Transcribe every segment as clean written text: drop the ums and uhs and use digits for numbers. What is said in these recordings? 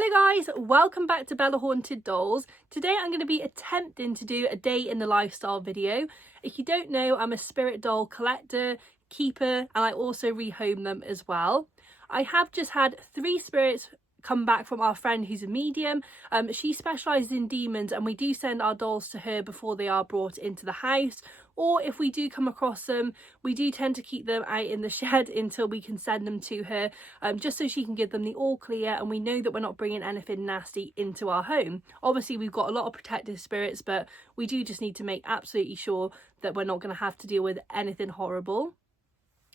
Hello guys, welcome back to Bella Haunted Dolls. Today I'm going to be attempting to do a day in the lifestyle video. If you don't know, I'm a spirit doll collector, keeper, and I also rehome them as well. I have just had 3 spirits come back from our friend who's a medium. She specialises in demons, and we do send our dolls to her before they are brought into the house, or if we do come across them, we do tend to keep them out in the shed until we can send them to her, just so she can give them the all clear and we know that we're not bringing anything nasty into our home. Obviously we've got a lot of protective spirits, but we do just need to make absolutely sure that we're not going to have to deal with anything horrible.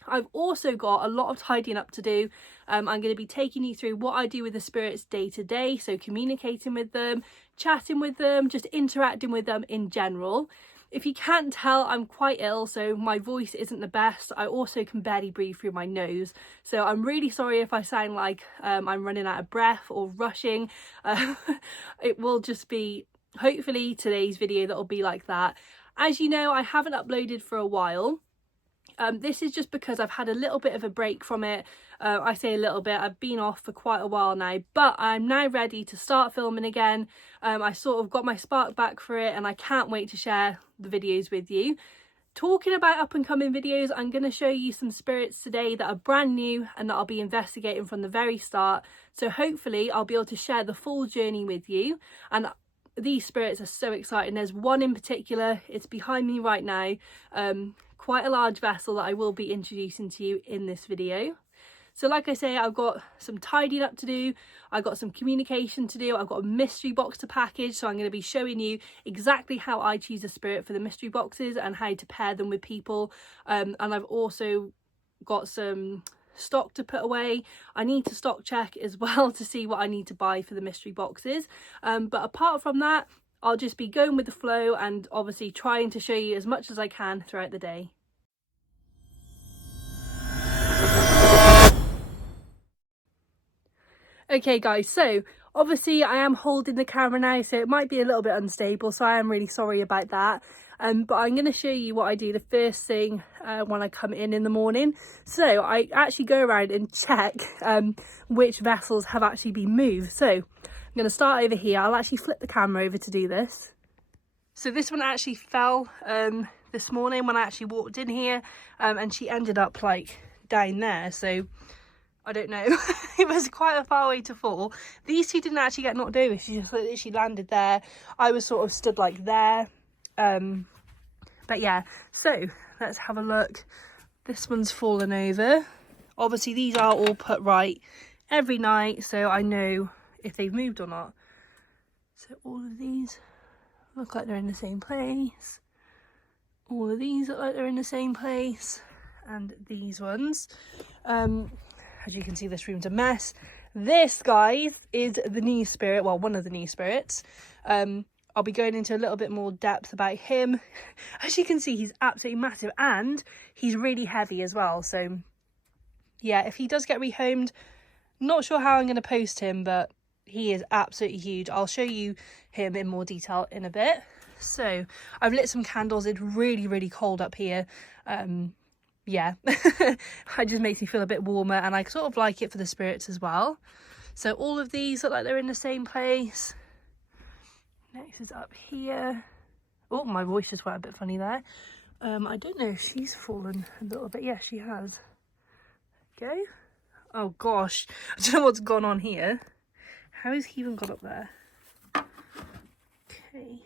I've also got a lot of tidying up to do. I'm going to be taking you through what I do with the spirits day to day, so communicating with them, chatting with them, just interacting with them in general. If you can't tell, I'm quite ill, so my voice isn't the best. I also can barely breathe through my nose, so I'm really sorry if I sound like I'm running out of breath or rushing. It will just be, hopefully, today's video that'll be like that. As you know, I haven't uploaded for a while. This is just because I've had a little bit of a break from it. I say a little bit, I've been off for quite a while now, but I'm now ready to start filming again. I sort of got my spark back for it and I can't wait to share the videos with you. Talking about up and coming videos, I'm going to show you some spirits today that are brand new and that I'll be investigating from the very start. So hopefully I'll be able to share the full journey with you. And these spirits are so exciting. There's one in particular, it's behind me right now. Quite a large vessel that I will be introducing to you in this video. So like I say, I've got some tidying up to do, I've got some communication to do, I've got a mystery box to package, so I'm going to be showing you exactly how I choose a spirit for the mystery boxes and how to pair them with people. And I've also got some stock to put away. I need to stock check as well to see what I need to buy for the mystery boxes. But apart from that, I'll just be going with the flow and obviously trying to show you as much as I can throughout the day. Okay guys, so obviously I am holding the camera now, so it might be a little bit unstable, so I am really sorry about that. But I'm going to show you what I do the first thing when I come in the morning. So I actually go around and check which vessels have actually been moved. So I'm going to start over here. I'll actually flip the camera over to do this. So this one actually fell this morning when I actually walked in here, and she ended up like down there, so I don't know. It was quite a far way to fall. These two didn't actually get knocked over, she landed there. I was sort of stood like there. But yeah, so let's have a look. This one's fallen over. Obviously these are all put right every night, so I know if they've moved or not. So all of these look like they're in the same place. All of these look like they're in the same place. And these ones. As you can see, this room's a mess. This, guys, is the new spirit. Well, one of the new spirits. I'll be going into a little bit more depth about him. As you can see, he's absolutely massive. And he's really heavy as well. So, yeah, if he does get rehomed, not sure how I'm going to post him, but he is absolutely huge. I'll show you him in more detail in a bit. So I've lit some candles. It's really, really cold up here. Yeah, it just makes me feel a bit warmer, and I sort of like it for the spirits as well. So all of these look like they're in the same place. Next is up here. Oh, my voice just went a bit funny there. I don't know if she's fallen a little bit. Yeah, she has. Go. Oh gosh, I don't know what's gone on here. How has he even got up there? Okay.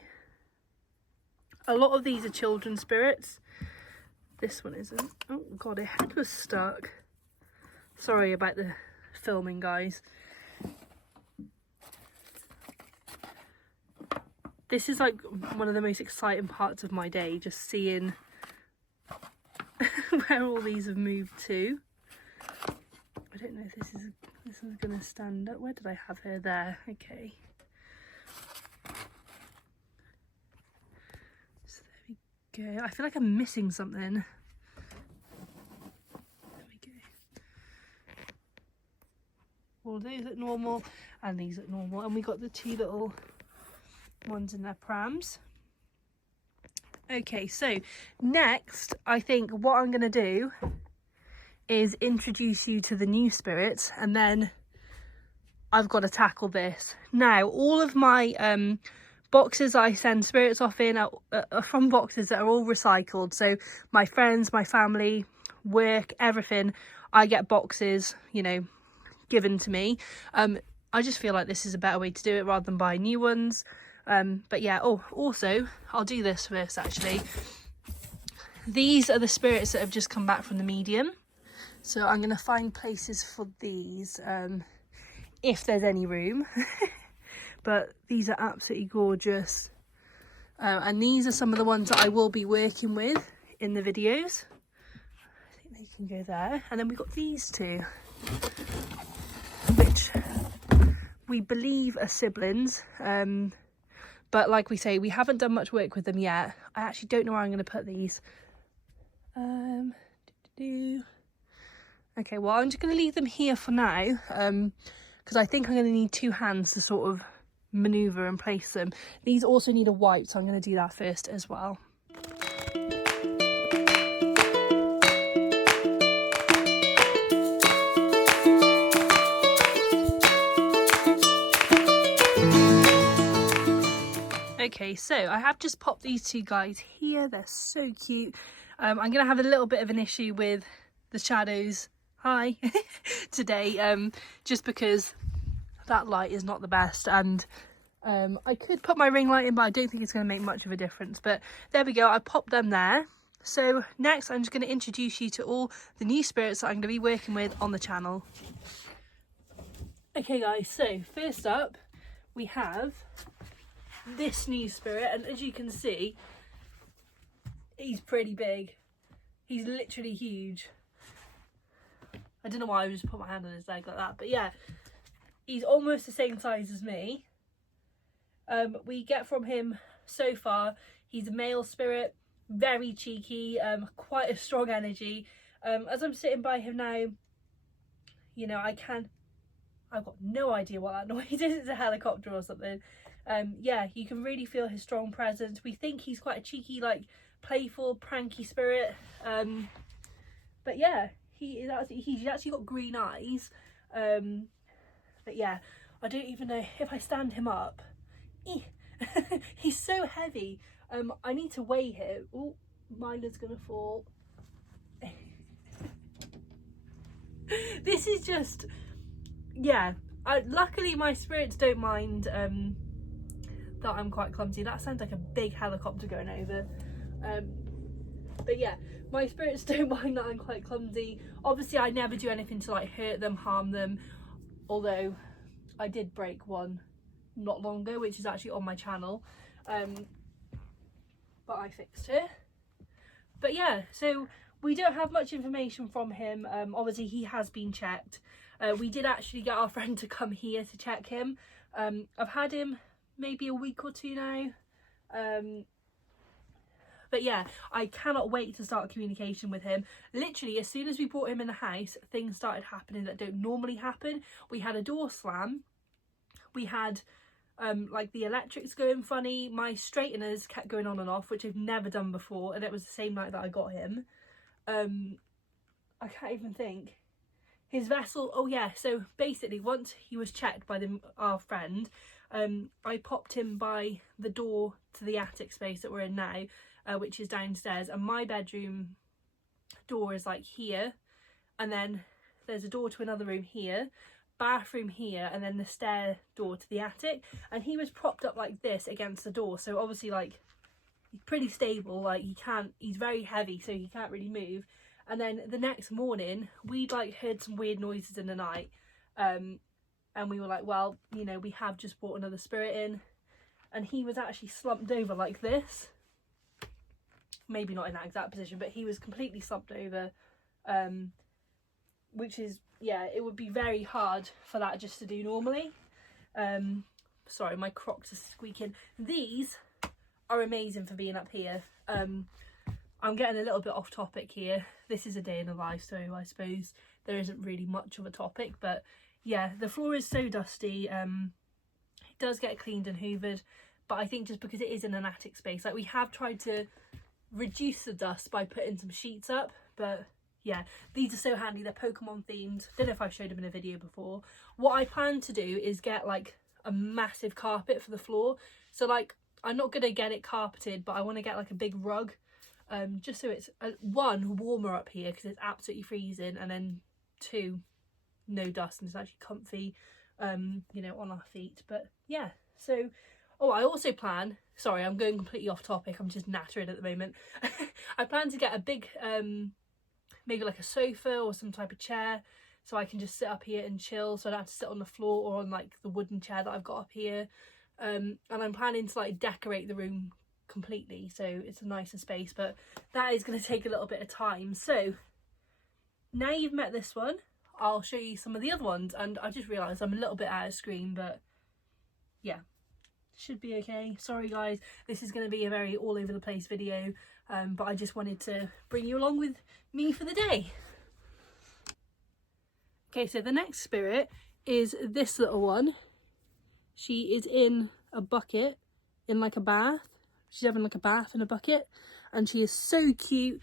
A lot of these are children spirits. This one isn't. Oh god, her head was stuck. Sorry about the filming, guys. This is like one of the most exciting parts of my day, just seeing where all these have moved to. I don't know if this is gonna stand up. Where did I have her? There. Okay. So there we go. I feel like I'm missing something. There we go. All these look normal and these look normal, and we got the 2 little ones in their prams. Okay, so next I think what I'm gonna do is introduce you to the new spirits, and then I've got to tackle this. Now, all of my boxes I send spirits off in are from boxes that are all recycled. So my friends, my family, work, everything, I get boxes, you know, given to me. I just feel like this is a better way to do it rather than buy new ones. But yeah, oh, also, I'll do this first actually. These are the spirits that have just come back from the medium. So I'm going to find places for these, if there's any room. But these are absolutely gorgeous. And these are some of the ones that I will be working with in the videos. I think they can go there. And then we've got these two, which we believe are siblings. But like we say, we haven't done much work with them yet. I actually don't know where I'm going to put these. Okay, well, I'm just going to leave them here for now, because I think I'm going to need two hands to sort of maneuver and place them. These also need a wipe, so I'm going to do that first as well. Okay, so I have just popped these two guys here. They're so cute. I'm going to have a little bit of an issue with the shadows, hi, today, just because that light is not the best. And I could put my ring light in, but I don't think it's going to make much of a difference. But there we go, I popped them there. So next, I'm just going to introduce you to all the new spirits that I'm going to be working with on the channel. Okay guys, so first up, we have this new spirit, and as you can see, he's pretty big. He's literally huge. I don't know why I just put my hand on his leg like that, but yeah, he's almost the same size as me. We get from him so far, he's a male spirit, very cheeky, quite a strong energy. As I'm sitting by him now, you know, I've got no idea what that noise is. It's a helicopter or something. Yeah, you can really feel his strong presence. We think he's quite a cheeky, like playful, pranky spirit. But yeah, he's actually got green eyes. But yeah, I don't even know if I stand him up. He's so heavy. I need to weigh him. Oh, mine is gonna fall. This is just, yeah. Luckily my spirits don't mind that I'm quite clumsy. That sounds like a big helicopter going over. But yeah, my spirits don't mind that I'm quite clumsy. Obviously I never do anything to like hurt them, harm them, although I did break one not long ago, which is actually on my channel, but I fixed it. But yeah, so we don't have much information from him. Obviously he has been checked. We did actually get our friend to come here to check him. I've had him maybe a week or two now. But yeah, I cannot wait to start communication with him. Literally, as soon as we brought him in the house, things started happening that don't normally happen. We had a door slam. We had like the electrics going funny. My straighteners kept going on and off, which I've never done before, and it was the same night that I got him. I can't even think. His vessel, oh yeah, so basically once he was checked by our friend, I popped him by the door to the attic space that we're in now, which is downstairs, and my bedroom door is like here, and then there's a door to another room here, bathroom here, and then the stair door to the attic, and he was propped up like this against the door, so obviously like he's pretty stable, like he's very heavy, so he can't really move. And then the next morning we'd like heard some weird noises in the night, and we were like, well, you know, we have just brought another spirit in, and he was actually slumped over like this, maybe not in that exact position, but he was completely slumped over, which is, yeah, it would be very hard for that just to do normally. Sorry, my Crocs are squeaking. These are amazing for being up here. I'm getting a little bit off topic here. This is a day in the life, so I suppose there isn't really much of a topic, but yeah, the floor is so dusty. It does get cleaned and hoovered, but I think just because it is in an attic space, like we have tried to reduce the dust by putting some sheets up, but yeah, these are so handy. They're Pokemon themed. Don't know if I've showed them in a video before. What I plan to do is get like a massive carpet for the floor. So like, I'm not gonna get it carpeted, but I want to get like a big rug, just so it's one, warmer up here because it's absolutely freezing, and then two, no dust and it's actually comfy, you know, on our feet. But yeah, so oh, I also plan, sorry, I'm going completely off topic, I'm just nattering at the moment. I plan to get a big maybe like a sofa or some type of chair, so I can just sit up here and chill, so I don't have to sit on the floor or on like the wooden chair that I've got up here. And I'm planning to like decorate the room completely so it's a nicer space, but that is going to take a little bit of time. So now you've met this one, I'll show you some of the other ones. And I just realised I'm a little bit out of screen, but yeah, should be okay. Sorry guys, this is going to be a very all over the place video, but I just wanted to bring you along with me for the day. Okay, so the next spirit is this little one. She is in a bucket, in like a bath. She's having like a bath in a bucket, and she is so cute.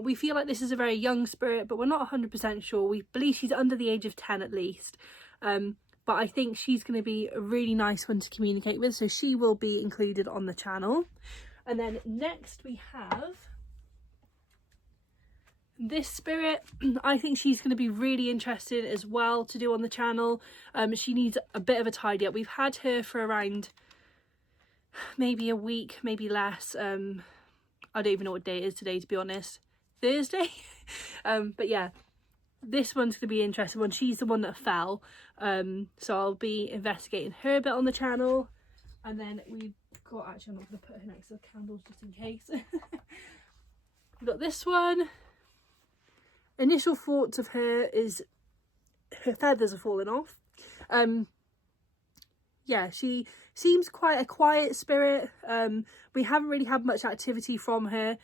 We feel like this is a very young spirit, but we're not 100% sure. We believe she's under the age of 10 at least. But I think she's going to be a really nice one to communicate with, so she will be included on the channel. And then next we have this spirit. I think she's going to be really interesting as well to do on the channel. She needs a bit of a tidy up. We've had her for around maybe a week, maybe less. I don't even know what day it is today, to be honest. Thursday. But yeah, this one's going to be an interesting one. She's the one that fell, so I'll be investigating her a bit on the channel. And then we've got, actually I'm not going to put her next to the candles just in case. We've got this one. Initial thoughts of her is her feathers are falling off. Yeah, she seems quite a quiet spirit. We haven't really had much activity from her.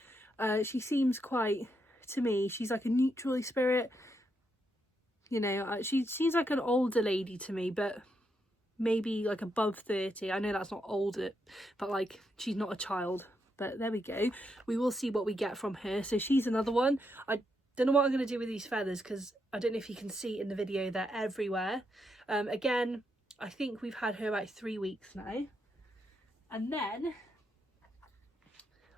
She seems quite, to me, she's like a neutral spirit. You know, she seems like an older lady to me, but maybe like above 30. I know that's not older, but like she's not a child. But there we go. We will see what we get from her. So she's another one. I don't know what I'm going to do with these feathers because I don't know if you can see in the video, they're everywhere. Again, I think we've had her about 3 weeks now. And then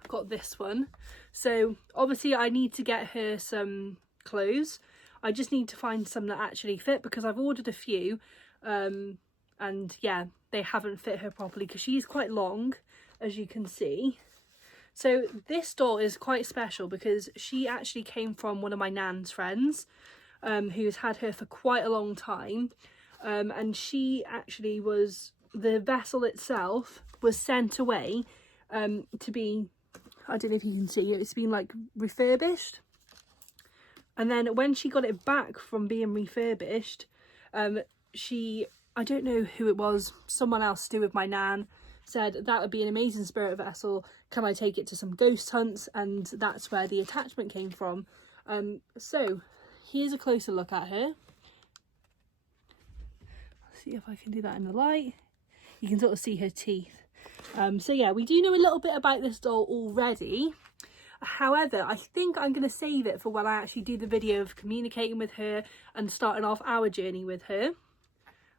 I've got this one. So obviously I need to get her some clothes. I just need to find some that actually fit because I've ordered a few, and yeah, they haven't fit her properly because she's quite long, as you can see. So this doll is quite special because she actually came from one of my nan's friends, who's had her for quite a long time, and she actually was, the vessel itself was sent away to be, I don't know if you can see, it's been like refurbished. And then when she got it back from being refurbished, she, I don't know who it was, someone else to do with my nan, said that would be an amazing spirit vessel. Can I take it to some ghost hunts? And that's where the attachment came from. So here's a closer look at her. Let's see if I can do that in the light. You can sort of see her teeth. So yeah, we do know a little bit about this doll already. However, I think I'm going to save it for when I actually do the video of communicating with her and starting off our journey with her.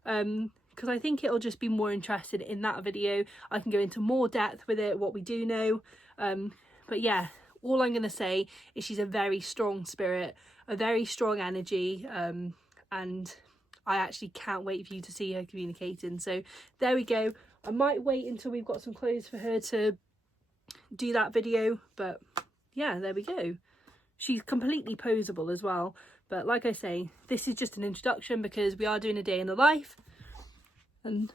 Because I think it'll just be more interested in that video. I can go into more depth with it, what we do know. But yeah, all I'm going to say is she's a very strong spirit, a very strong energy, and I actually can't wait for you to see her communicating. So there we go. I might wait until we've got some clothes for her to do that video, but yeah, there we go. She's completely poseable as well, but like I say, this is just an introduction because we are doing a day in the life, and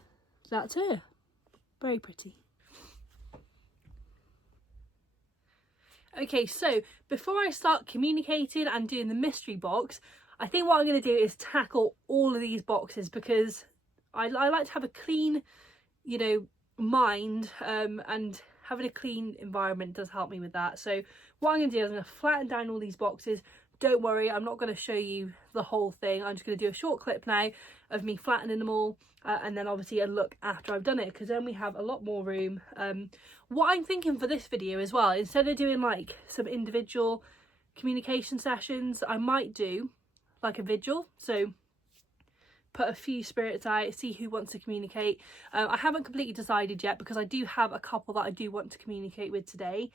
that's her. Very pretty. Okay, so before I start communicating and doing the mystery box, I think what I'm going to do is tackle all of these boxes because I like to have a clean, you know, mind, and having a clean environment does help me with that. So what I'm going to do is I'm going to flatten down all these boxes. Don't worry, I'm not going to show you the whole thing. I'm just going to do a short clip now of me flattening them all, and then obviously a look after I've done it, because then we have a lot more room. What I'm thinking for this video as well, instead of doing like some individual communication sessions. I might do like a vigil, so put a few spirits out, see who wants to communicate. I haven't completely decided yet because I do have a couple that I do want to communicate with today.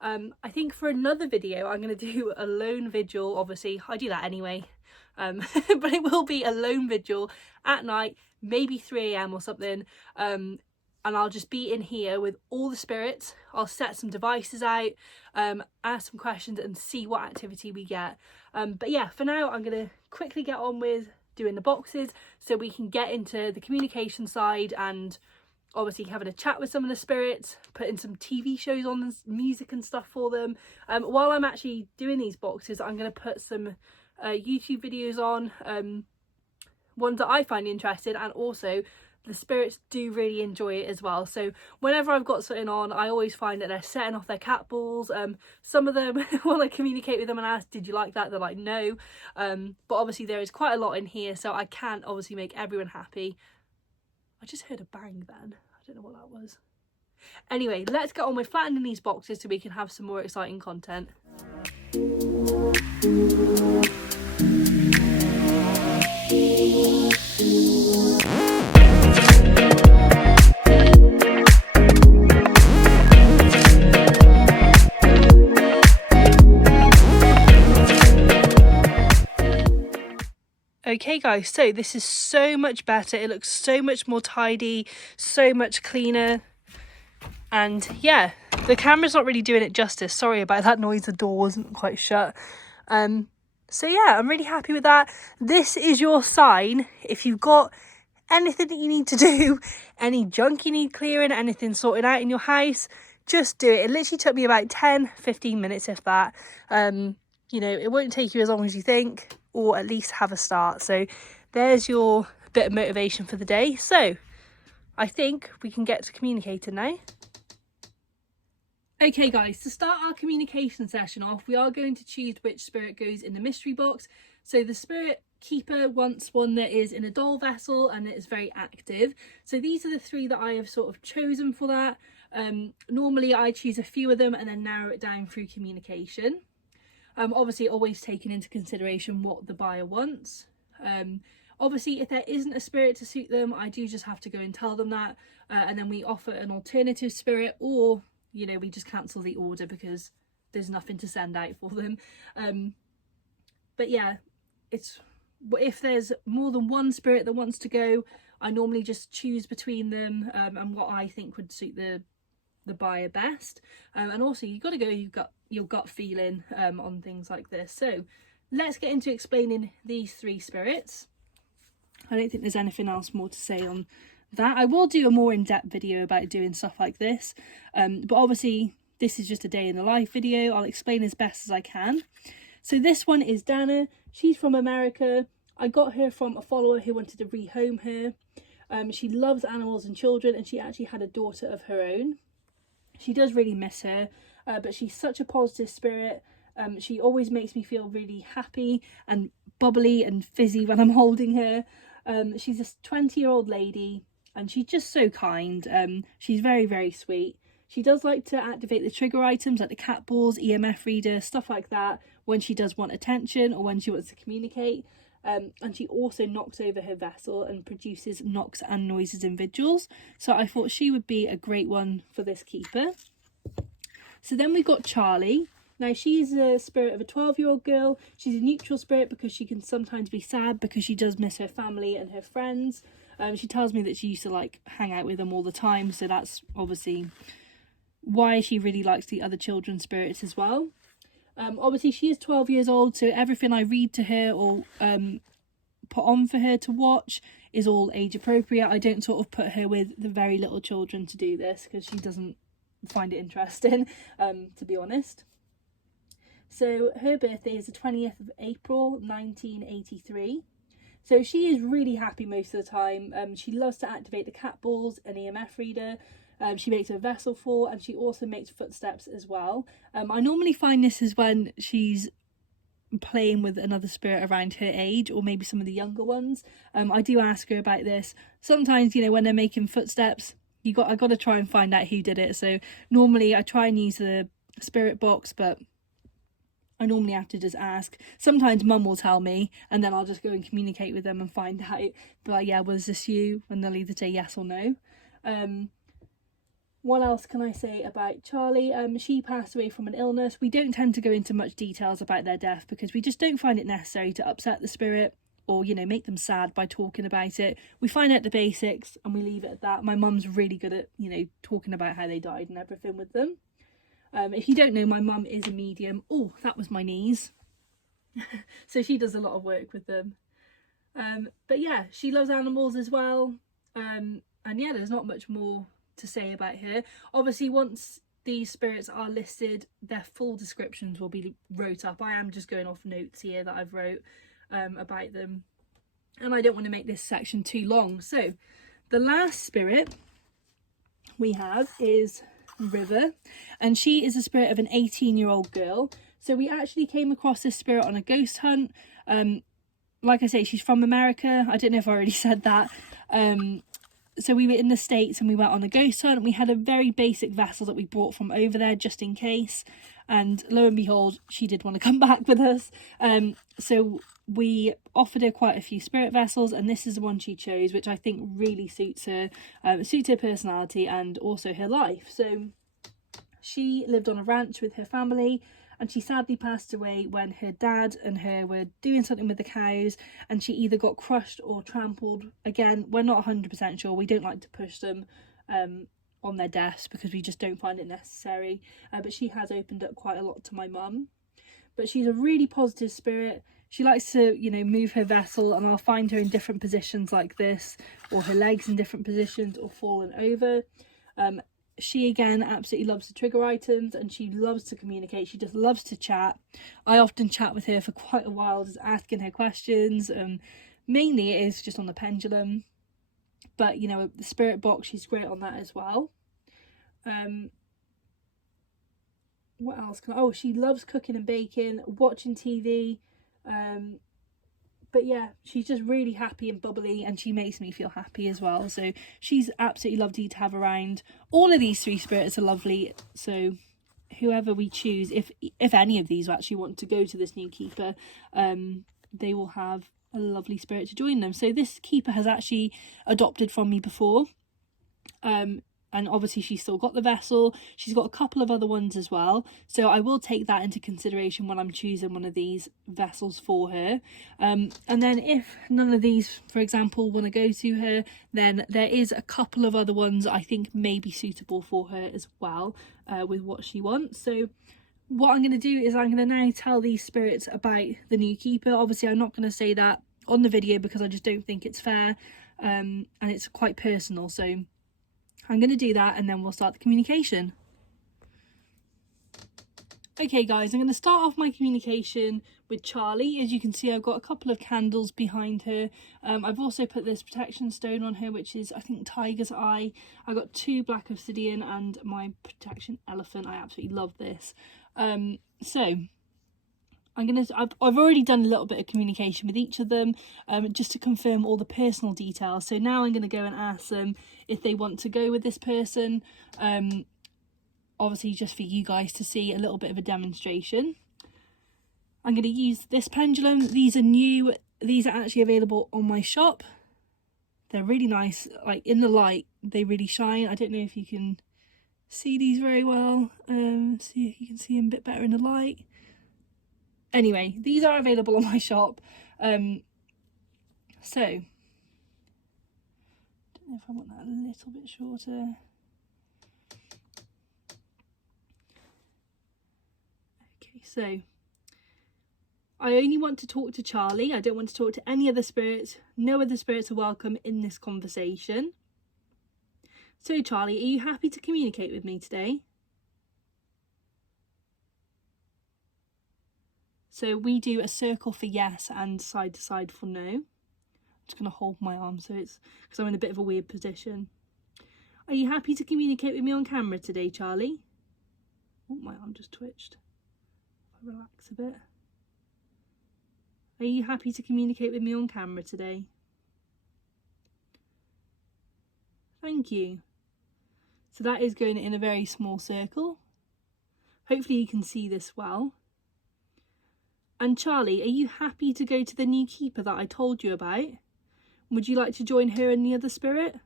I think for another video I'm going to do a lone vigil. Obviously I do that anyway, but it will be a lone vigil at night, maybe 3 a.m. or something, and I'll just be in here with all the spirits. I'll set some devices out, ask some questions and see what activity we get. But yeah, for now I'm going to quickly get on with doing the boxes so we can get into the communication side and obviously having a chat with some of the spirits, putting some TV shows on, music and stuff for them. While I'm actually doing these boxes, I'm going to put some YouTube videos on, ones that I find interesting, and also the spirits do really enjoy it as well. So whenever I've got something on, I always find that they're setting off their cat balls. Some of them, when I communicate with them and ask, did you like that? They're like, no. But obviously there is quite a lot in here, so I can't obviously make everyone happy. I just heard a bang then. I don't know what that was. Anyway, let's get on with flattening these boxes so we can have some more exciting content. Okay guys, so this is so much better. It looks so much more tidy, so much cleaner. And yeah, the camera's not really doing it justice. Sorry about that noise, the door wasn't quite shut. So yeah, I'm really happy with that. This is your sign. If you've got anything that you need to do, any junk you need clearing, anything sorted out in your house, just do it. It literally took me about 10-15 minutes, if that. You know, it won't take you as long as you think, or at least have a start. So there's your bit of motivation for the day. So I think we can get to communicating now. Okay guys, to start our communication session off, we are going to choose which spirit goes in the mystery box. So the spirit keeper wants one that is in a doll vessel and that is very active. So these are the 3 that I have sort of chosen for that. Normally I choose a few of them and then narrow it down through communication. Obviously always taking into consideration what the buyer wants. Obviously if there isn't a spirit to suit them, I do just have to go and tell them that, and then we offer an alternative spirit, or you know, we just cancel the order because there's nothing to send out for them. But yeah, if there's more than one spirit that wants to go, I normally just choose between them, and what I think would suit the buyer best. And also you've got to go your gut feeling on things like this. So let's get into explaining these 3 spirits. I don't think there's anything else more to say on that. I will do a more in-depth video about doing stuff like this, but obviously this is just a day in the life video. I'll explain as best as I can. So this one is Dana. She's from America. I got her from a follower who wanted to rehome her. She loves animals and children, and she actually had a daughter of her own. She does really miss her, but she's such a positive spirit. She always makes me feel really happy and bubbly and fizzy when I'm holding her. She's a 20-year-old lady and she's just so kind. She's very, very sweet. She does like to activate the trigger items like the cat balls, EMF reader, stuff like that when she does want attention or when she wants to communicate. And she also knocks over her vessel and produces knocks and noises in vigils. So I thought she would be a great one for this keeper. So then we've got Charlie. Now she's a spirit of a 12-year-old girl. She's a neutral spirit because she can sometimes be sad because she does miss her family and her friends. She tells me that she used to like hang out with them all the time. So that's obviously why she really likes the other children's spirits as well. Obviously she is 12 years old, so everything I read to her or put on for her to watch is all age appropriate. I don't sort of put her with the very little children to do this because she doesn't find it interesting, to be honest. So her birthday is the 20th of April 1983. So she is really happy most of the time. She loves to activate the cat balls, an EMF reader. She makes a vessel for, and she also makes footsteps as well. I normally find this is when she's playing with another spirit around her age, or maybe some of the younger ones. I do ask her about this. Sometimes, you know, when they're making footsteps, I got to try and find out who did it. So normally I try and use the spirit box, but I normally have to just ask. Sometimes mum will tell me and then I'll just go and communicate with them and find out. But like, yeah, was this you? And they'll either say yes or no. What else can I say about Charlie? She passed away from an illness. We don't tend to go into much details about their death because we just don't find it necessary to upset the spirit or, you know, make them sad by talking about it. We find out the basics and we leave it at that. My mum's really good at, you know, talking about how they died and everything with them. If you don't know, my mum is a medium. Oh, that was my knees. So she does a lot of work with them. But yeah, she loves animals as well. And yeah, there's not much more to say about her. Obviously, once these spirits are listed, their full descriptions will be wrote up. I am just going off notes here that I've wrote about them. And I don't want to make this section too long. So the last spirit we have is River, and she is a spirit of an 18-year-old girl. So we actually came across this spirit on a ghost hunt. Like I say, she's from America. I don't know if I already said that. So we were in the States and we went on a ghost hunt. We had a very basic vessel that we brought from over there just in case, and lo and behold, she did want to come back with us. So we offered her quite a few spirit vessels, and this is the one she chose, which I think really suits her personality and also her life. So she lived on a ranch with her family, and she sadly passed away when her dad and her were doing something with the cows, and she either got crushed or trampled. Again, we're not 100% sure. We don't like to push them on their deaths because we just don't find it necessary. But she has opened up quite a lot to my mum. But she's a really positive spirit. She likes to, you know, move her vessel, and I'll find her in different positions like this, or her legs in different positions, or falling over. She again absolutely loves the trigger items, and she loves to communicate. She just loves to chat. I often chat with her for quite a while, just asking her questions. Mainly it is just on the pendulum, but you know, the spirit box, she's great on that as well. What else oh, she loves cooking and baking, watching TV. But yeah, she's just really happy and bubbly, and she makes me feel happy as well. So she's absolutely lovely to have around. All of these three spirits are lovely. So whoever we choose, if any of these actually want to go to this new keeper, they will have a lovely spirit to join them. So this keeper has actually adopted from me before. And obviously she's still got the vessel. She's got a couple of other ones as well. So I will take that into consideration when I'm choosing one of these vessels for her. And then if none of these, for example, want to go to her, then there is a couple of other ones I think may be suitable for her as well, with what she wants. So what I'm going to do is I'm going to now tell these spirits about the new keeper. Obviously I'm not going to say that on the video because I just don't think it's fair, and it's quite personal. So I'm going to do that and then we'll start the communication. Okay guys, I'm going to start off my communication with Charlie. As you can see, I've got a couple of candles behind her. I've also put this protection stone on her, which is, I think, Tiger's Eye. I got 2 black obsidian and my protection elephant. I absolutely love this. So I've already done a little bit of communication with each of them, just to confirm all the personal details. So now I'm going to go and ask them if they want to go with this person, obviously just for you guys to see a little bit of a demonstration. I'm going to use this pendulum. These are new. These are actually available on my shop. They're really nice. Like in the light, they really shine. I don't know if you can see these very well. See if you can see them a bit better in the light. Anyway, these are available on my shop. So, I don't know if I want that a little bit shorter. Okay, so I only want to talk to Charlie. I don't want to talk to any other spirits. No other spirits are welcome in this conversation. So Charlie, are you happy to communicate with me today? So we do a circle for yes and side to side for no. I'm just going to hold my arm so it's, because I'm in a bit of a weird position. Are you happy to communicate with me on camera today, Charlie? Oh, my arm just twitched. If I relax a bit. Are you happy to communicate with me on camera today? Thank you. So that is going in a very small circle. Hopefully you can see this well. And Charlie, are you happy to go to the new keeper that I told you about? Would you like to join her and the other spirit?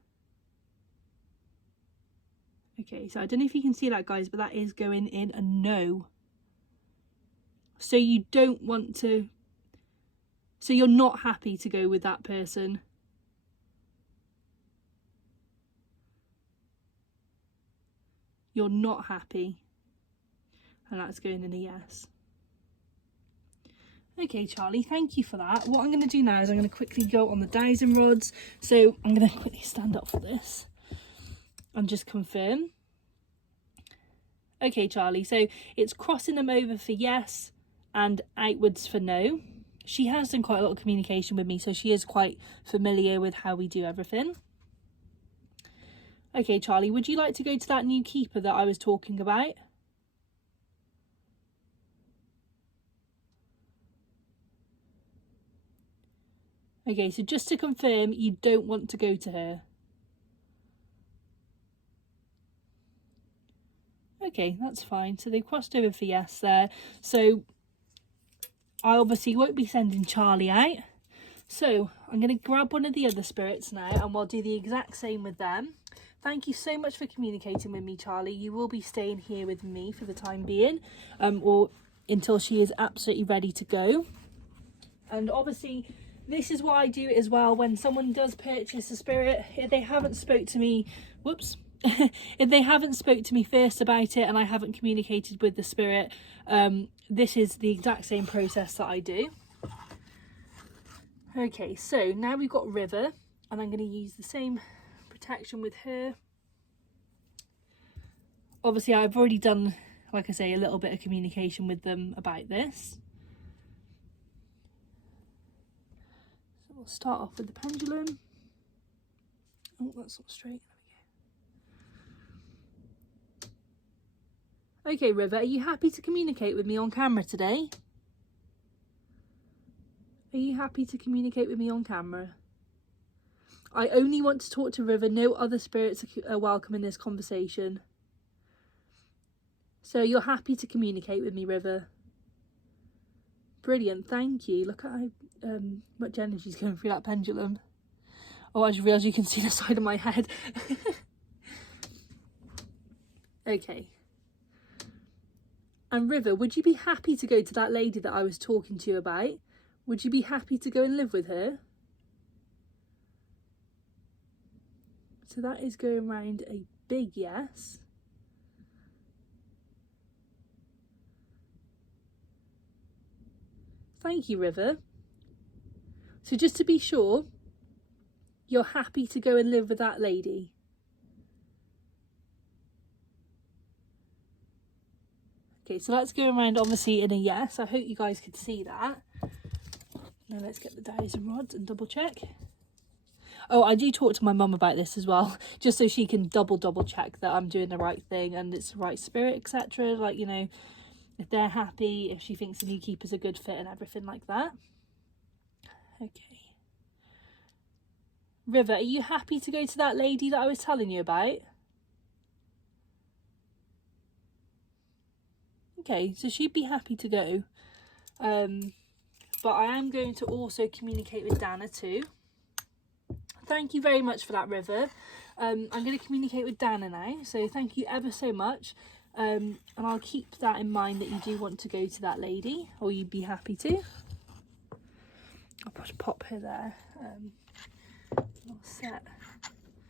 Okay, so I don't know if you can see that, guys, but that is going in a no. So you don't want to, so you're not happy to go with that person. You're not happy. And that's going in a yes. Okay, Charlie, thank you for that. What I'm going to do now is I'm going to quickly go on the dowsing rods. So I'm going to quickly stand up for this and just confirm. Okay, Charlie, so it's crossing them over for yes and outwards for no. She has done quite a lot of communication with me, so she is quite familiar with how we do everything. Okay, Charlie, would you like to go to that new keeper that I was talking about? Okay, so just to confirm, you don't want to go to her. Okay, that's fine. So they've crossed over for yes there. So I obviously won't be sending Charlie out. So I'm going to grab one of the other spirits now and we'll do the exact same with them. Thank you so much for communicating with me, Charlie. You will be staying here with me for the time being, or until she is absolutely ready to go. And obviously, this is what I do as well when someone does purchase a spirit. If they haven't spoke to me, if they haven't spoke to me first about it and I haven't communicated with the spirit, this is the exact same process that I do. Okay, so now we've got River, and I'm going to use the same protection with her. Obviously, I've already done, like I say, a little bit of communication with them about this. So we'll start off with the pendulum. Oh, that's not straight. There we go. Okay, River, are you happy to communicate with me on camera today? Are you happy to communicate with me on camera? I only want to talk to River. No other spirits are welcome in this conversation. So you're happy to communicate with me, River? Brilliant, thank you. Look at how much energy is going through that pendulum. Oh, I just realised you can see the side of my head. Okay. And River, would you be happy to go to that lady that I was talking to you about? Would you be happy to go and live with her? So that is going round a big yes. Thank you, River. So just to be sure, you're happy to go and live with that lady? Okay, so that's going around obviously in a yes. I hope you guys could see that. Now let's get the dowsing rods and double check. Oh, I do talk to my mum about this as well, just so she can double check that I'm doing the right thing and it's the right spirit, etc. Like, you know, if they're happy, if she thinks the new keeper's a good fit and everything like that. Okay. River, are you happy to go to that lady that I was telling you about? Okay, so she'd be happy to go. But I am going to also communicate with Dana too. Thank you very much for that, River. I'm going to communicate with Dana now, so thank you ever so much. And I'll keep that in mind that you do want to go to that lady, or you'd be happy to. I'll just pop her there. All set.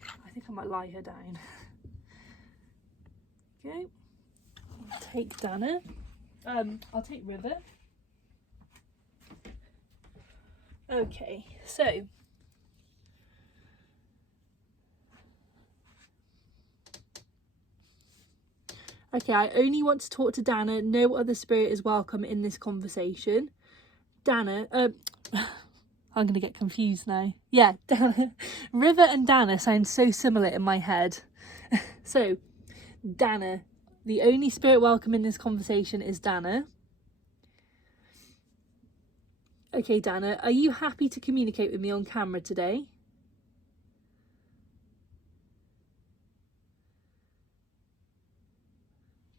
I think I might lie her down. Okay. I'll take Dana. I'll take River. Okay, so okay, I only want to talk to Dana. No other spirit is welcome in this conversation. Dana, I'm going to get confused now. Yeah, Dana. River and Dana sound so similar in my head. So, Dana, the only spirit welcome in this conversation is Dana. Okay, Dana, are you happy to communicate with me on camera today?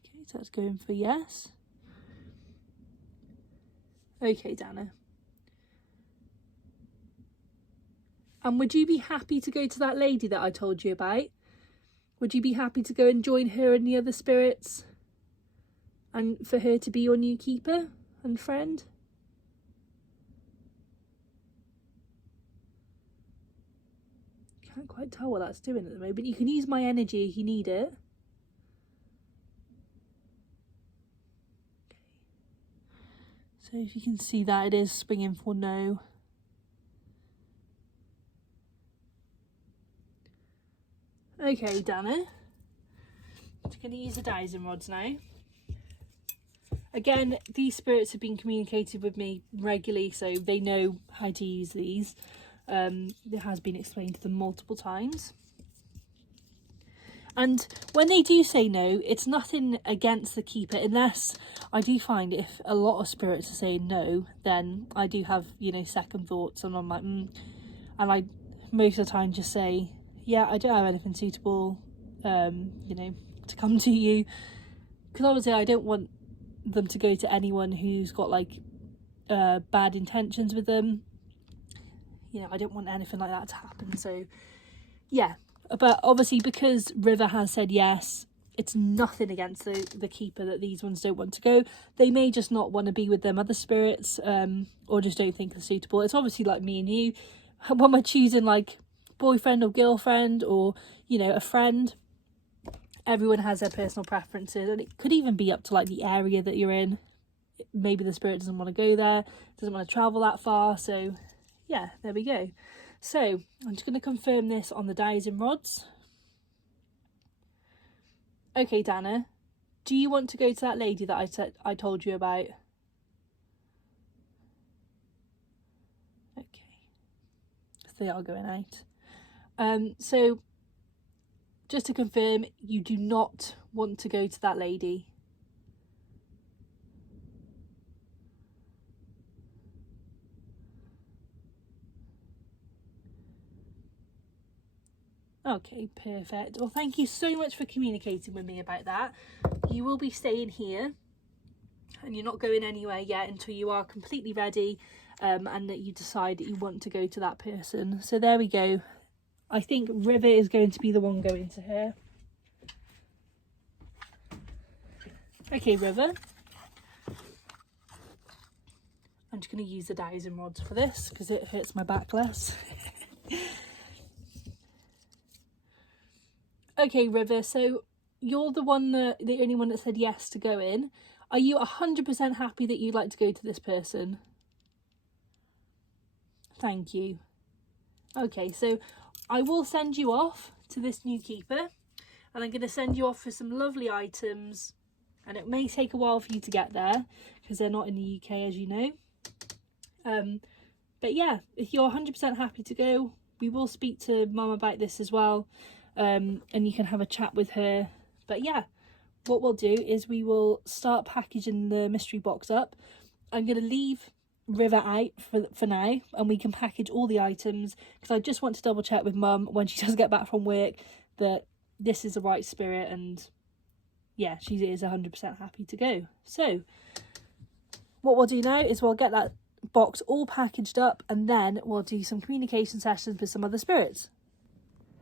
Okay, so that's going for yes. Okay, Dana. And would you be happy to go to that lady that I told you about? Would you be happy to go and join her and the other spirits? And for her to be your new keeper and friend? Can't quite tell what that's doing at the moment. You can use my energy if you need it. So if you can see that, it is swinging for no. Okay, Dana. I'm going to use the dowsing rods now. Again, these spirits have been communicating with me regularly, so they know how to use these. It has been explained to them multiple times. And when they do say no, it's nothing against the keeper, unless I do find if a lot of spirits are saying no, then I do have, you know, second thoughts, and I'm like, and I most of the time just say, yeah, I don't have anything suitable, you know, to come to you, because obviously I don't want them to go to anyone who's got like bad intentions with them. You know, I don't want anything like that to happen. So yeah, but obviously because River has said yes, it's nothing against the keeper that these ones don't want to go. They may just not want to be with them other spirits, or just don't think they're suitable. It's obviously like me and you, when we're choosing like boyfriend or girlfriend, or, you know, a friend, everyone has their personal preferences, and it could even be up to like the area that you're in. Maybe the spirit doesn't want to go there, doesn't want to travel that far. So yeah, there we go. So I'm just going to confirm this on the dowsing rods. Okay, Dana, do you want to go to that lady that I told you about? Okay, so they are going out. So just to confirm, you do not want to go to that lady. Okay, perfect. Well, thank you so much for communicating with me about that. You will be staying here, and you're not going anywhere yet until you are completely ready, and that you decide that you want to go to that person. So there we go. I think River is going to be the one going to her. Okay, River. I'm just going to use the dowsing rods for this because it hurts my back less. Okay, River, so you're the only one that said yes to go in. Are you 100% happy that you'd like to go to this person? Thank you. Okay, so I will send you off to this new keeper, and I'm going to send you off for some lovely items, and it may take a while for you to get there because they're not in the UK, as you know. But yeah, if you're 100% happy to go, we will speak to Mum about this as well. And you can have a chat with her. But yeah, what we'll do is we will start packaging the mystery box up. I'm going to leave River out for now, and we can package all the items, because I just want to double check with Mum when she does get back from work that this is the right spirit, and yeah, she is 100% happy to go. So what we'll do now is we'll get that box all packaged up, and then we'll do some communication sessions with some other spirits.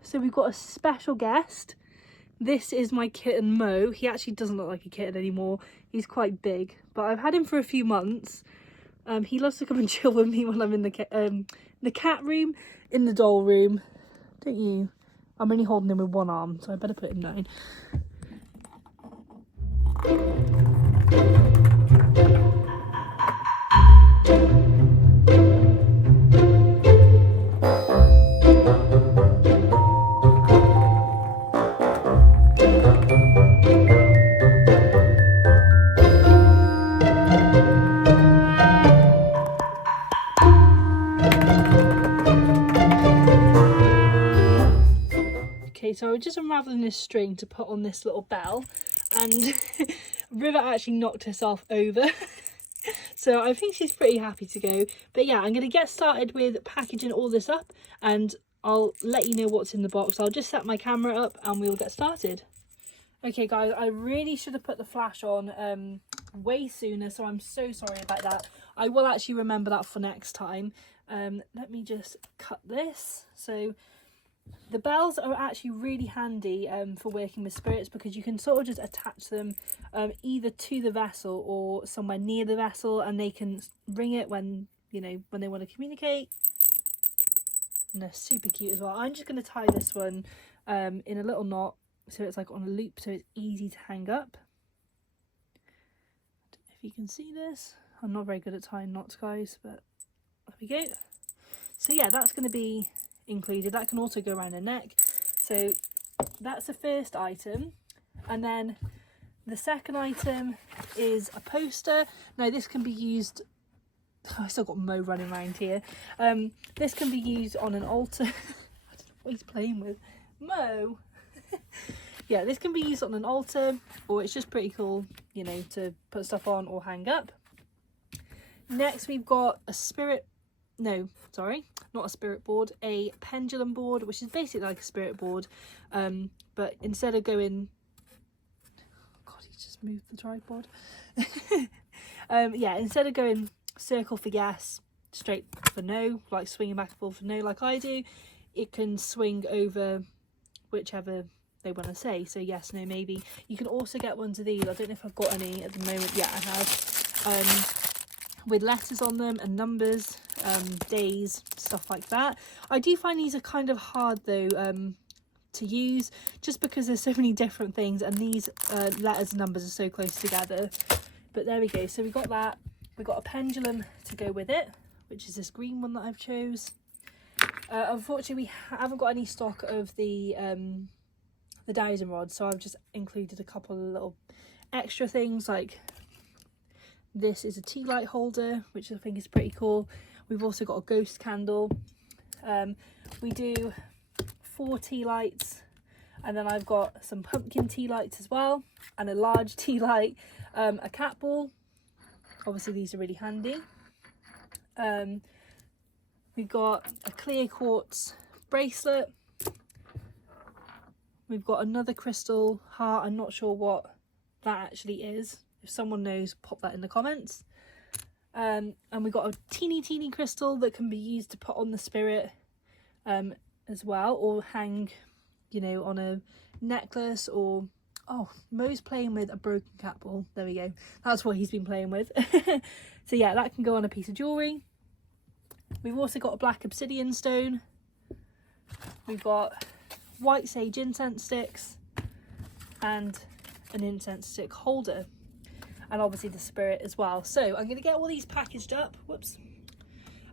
So we've got a special guest. This is my kitten Mo. He actually doesn't look like a kitten anymore. He's quite big, but I've had him for a few months. He loves to come and chill with me when I'm in the cat room, in the doll room. Don't you? I'm only holding him with one arm, so I better put him down. Okay, so I was just unravelling this string to put on this little bell, and River actually knocked herself over. So I think she's pretty happy to go. But yeah, I'm going to get started with packaging all this up, and I'll let you know what's in the box. I'll just set my camera up and we'll get started. Okay guys, I really should have put the flash on way sooner, so I'm so sorry about that. I will actually remember that for next time. Let me just cut this. So the bells are actually really handy for working with spirits, because you can sort of just attach them either to the vessel or somewhere near the vessel, and they can ring it when, you know, when they want to communicate. And they're super cute as well. I'm just going to tie this one in a little knot, so it's like on a loop, so it's easy to hang up. I don't know if you can see this. I'm not very good at tying knots, guys, but there we go. So yeah, that's going to be included. That can also go around the neck. So that's the first item. And then the second item is a poster. Now this can be used, I still got Mo running around here. This can be used on an altar. I don't know what he's playing with. Mo! Yeah, this can be used on an altar, or it's just pretty cool, you know, to put stuff on or hang up. Next we've got a spirit, no, sorry, not a spirit board, a pendulum board, which is basically like a spirit board, but instead of going, oh God, he's just moved the tripod. Yeah, instead of going circle for yes, straight for no, like swinging back and forth for no like I do, it can swing over whichever they want to say, so yes, no, maybe. You can also get ones of these. I don't know if I've got any at the moment. Yeah, I have, with letters on them and numbers, days, stuff like that. I do find these are kind of hard though to use, just because there's so many different things, and these letters and numbers are so close together. But there we go. So we got that. We got a pendulum to go with it, which is this green one that I've chose. Unfortunately, we haven't got any stock of the dowsing rod, so I've just included a couple of little extra things. Like this is a tea light holder, which I think is pretty cool. We've also got a ghost candle. We do 4 tea lights, and then I've got some pumpkin tea lights as well, and a large tea light, a cat ball. Obviously these are really handy. We've got a clear quartz bracelet. We've got another crystal heart. I'm not sure what that actually is. If someone knows, pop that in the comments. And we've got a teeny crystal that can be used to put on the spirit as well, or hang, you know, on a necklace, or, oh, Mo's playing with a broken cat ball. There we go. That's what he's been playing with. So yeah, that can go on a piece of jewellery. We've also got a black obsidian stone. We've got white sage incense sticks and an incense stick holder, and obviously the spirit as well. So I'm going to get all these packaged up. Whoops.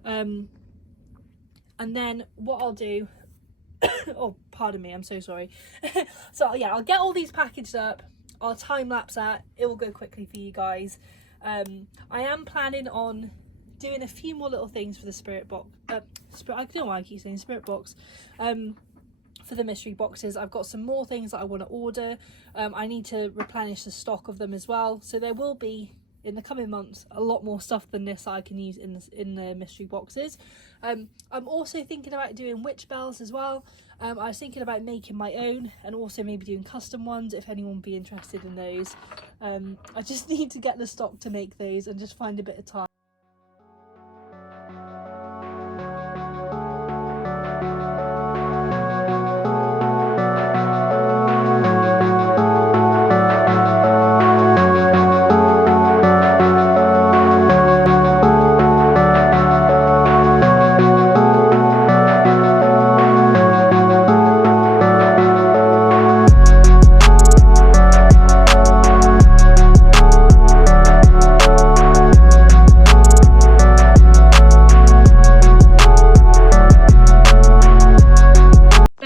And then what I'll do, oh, pardon me, I'm so sorry. So yeah, I'll get all these packaged up. I'll time lapse that. It will go quickly for you guys. I am planning on doing a few more little things for the spirit box. I don't know why I keep saying spirit box. For the mystery boxes, I've got some more things that I want to order. I need to replenish the stock of them as well, so there will be in the coming months a lot more stuff than this that I can use in the mystery boxes. I'm also thinking about doing witch bells as well. I was thinking about making my own, and also maybe doing custom ones if anyone would be interested in those. I just need to get the stock to make those and just find a bit of time.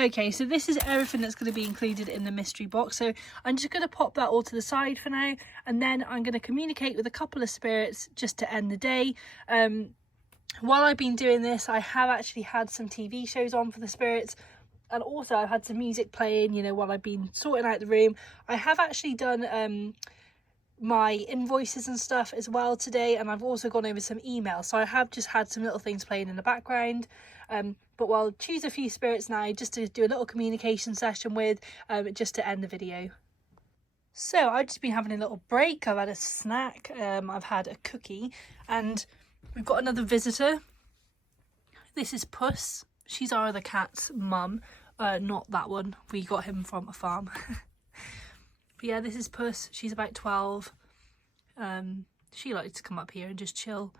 Okay, so this is everything that's going to be included in the mystery box, so I'm just going to pop that all to the side for now, and then I'm going to communicate with a couple of spirits just to end the day. While I've been doing this, I have actually had some TV shows on for the spirits, and also I've had some music playing, you know, while I've been sorting out the room. I have actually done my invoices and stuff as well today, and I've also gone over some emails, so I have just had some little things playing in the background. But we'll choose a few spirits now just to do a little communication session with, just to end the video. So I've just been having a little break. I've had a snack, I've had a cookie, and We've got another visitor. This is Puss. She's our other cat's mum. Not that one. We got him from a farm. But yeah, this is Puss. She's about 12. She likes to come up here and just chill.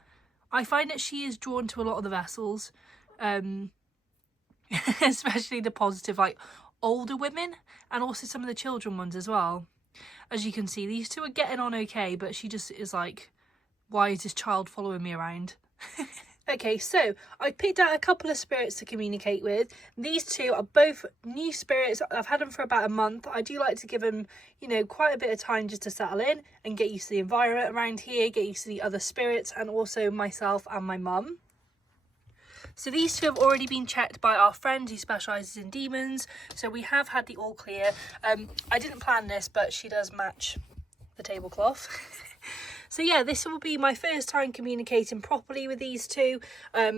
I find that she is drawn to a lot of the vessels. Especially the positive, like, older women. And also some of the children ones as well. As you can see, these two are getting on okay. But she just is like, why is this child following me around? Okay, so I picked out a couple of spirits to communicate with. These two are both new spirits. I've had them for about a month. I do like to give them, you know, quite a bit of time just to settle in and get used to the environment around here, get used to the other spirits, and also myself and my mum. So these two have already been checked by our friend who specialises in demons. So we have had the all clear. I didn't plan this, but she does match the tablecloth. So yeah, this will be my first time communicating properly with these two.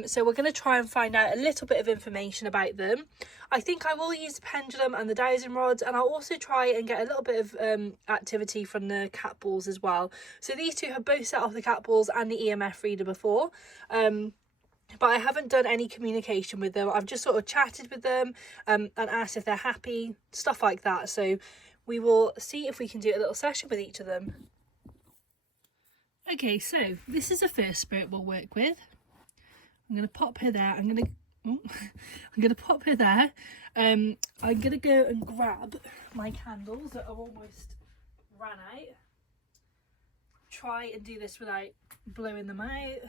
So we're going to try and find out a little bit of information about them. I think I will use the pendulum and the dowsing rods, and I'll also try and get a little bit of activity from the cat balls as well. So these two have both set off the cat balls and the EMF reader before. But I haven't done any communication with them. I've just sort of chatted with them and asked if they're happy, stuff like that. So we will see if we can do a little session with each of them. Okay, so this is the first spirit we'll work with. I'm going to pop her there. I'm going to pop her there. I'm going to go and grab my candles that are almost ran out. Try and do this without blowing them out.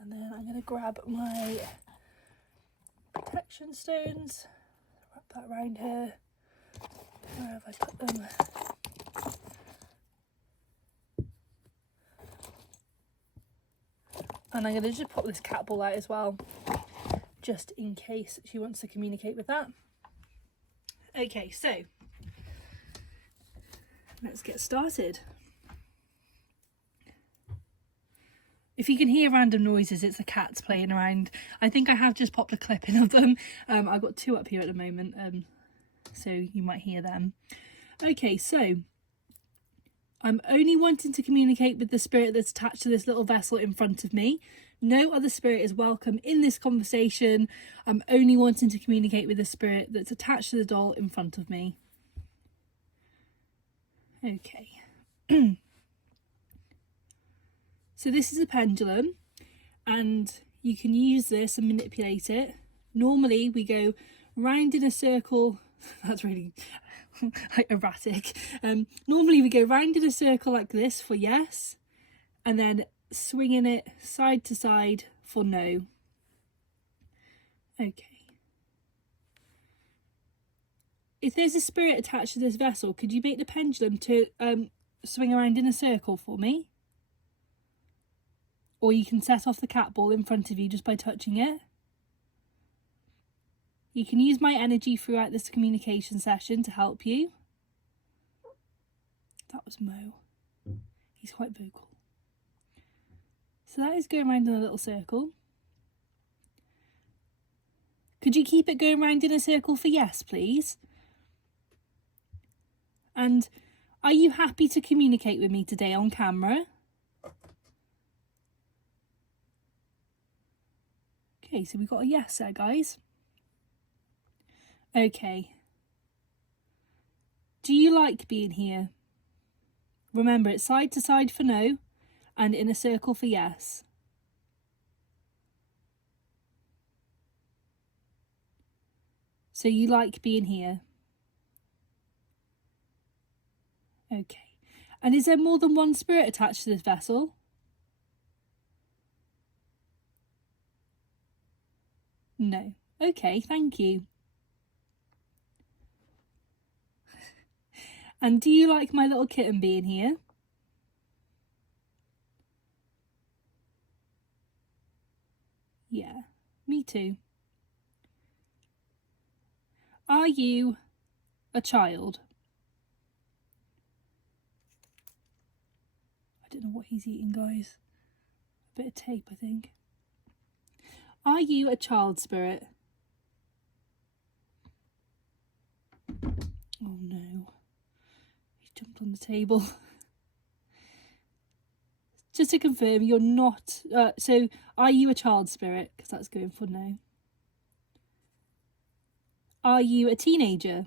And then I'm going to grab my protection stones, wrap that around her. Where have I put them? And I'm going to just pop this cat ball out as well, just in case she wants to communicate with that. Okay, so let's get started. If you can hear random noises, it's the cats playing around. I think I have just popped a clip in of them. I've got two up here at the moment, so you might hear them. Okay, so I'm only wanting to communicate with the spirit that's attached to this little vessel in front of me. No other spirit is welcome in this conversation. I'm only wanting to communicate with the spirit that's attached to the doll in front of me. Okay. So this is a pendulum, and you can use this and manipulate it. Normally we go round in a circle. That's really like erratic. Normally we go round in a circle like this for yes, and then swinging it side to side for no. Okay. If there's a spirit attached to this vessel, could you make the pendulum to swing around in a circle for me? Or you can set off the cat ball in front of you just by touching it. You can use my energy throughout this communication session to help you. That was Mo. He's quite vocal. So that is going around in a little circle. Could you keep it going round in a circle for yes, please? And are you happy to communicate with me today on camera? Okay, so we've got a yes there, guys. Okay. Do you like being here? Remember, it's side to side for no, and in a circle for yes. So you like being here? Okay. And is there more than one spirit attached to this vessel? No. Okay, thank you. And do you like my little kitten being here? Yeah, me too. Are you a child? I don't know what he's eating, guys. A bit of tape, I think. Are you a child spirit? Oh no. He jumped on the table. just to confirm, you're not, so are you a child spirit? Because that's going for no. Are you a teenager?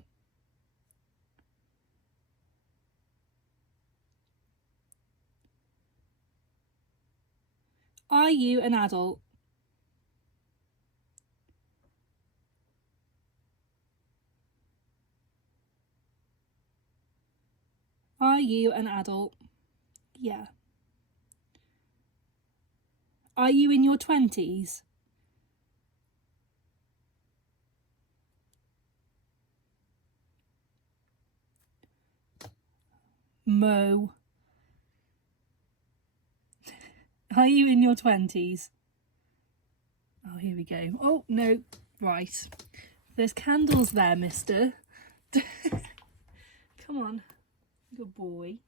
Are you an adult? Are you an adult? Yeah. Are you in your 20s? Mo. Are you in your 20s? Oh, here we go. Oh, no. Right. There's candles there, mister. Come on. Good boy.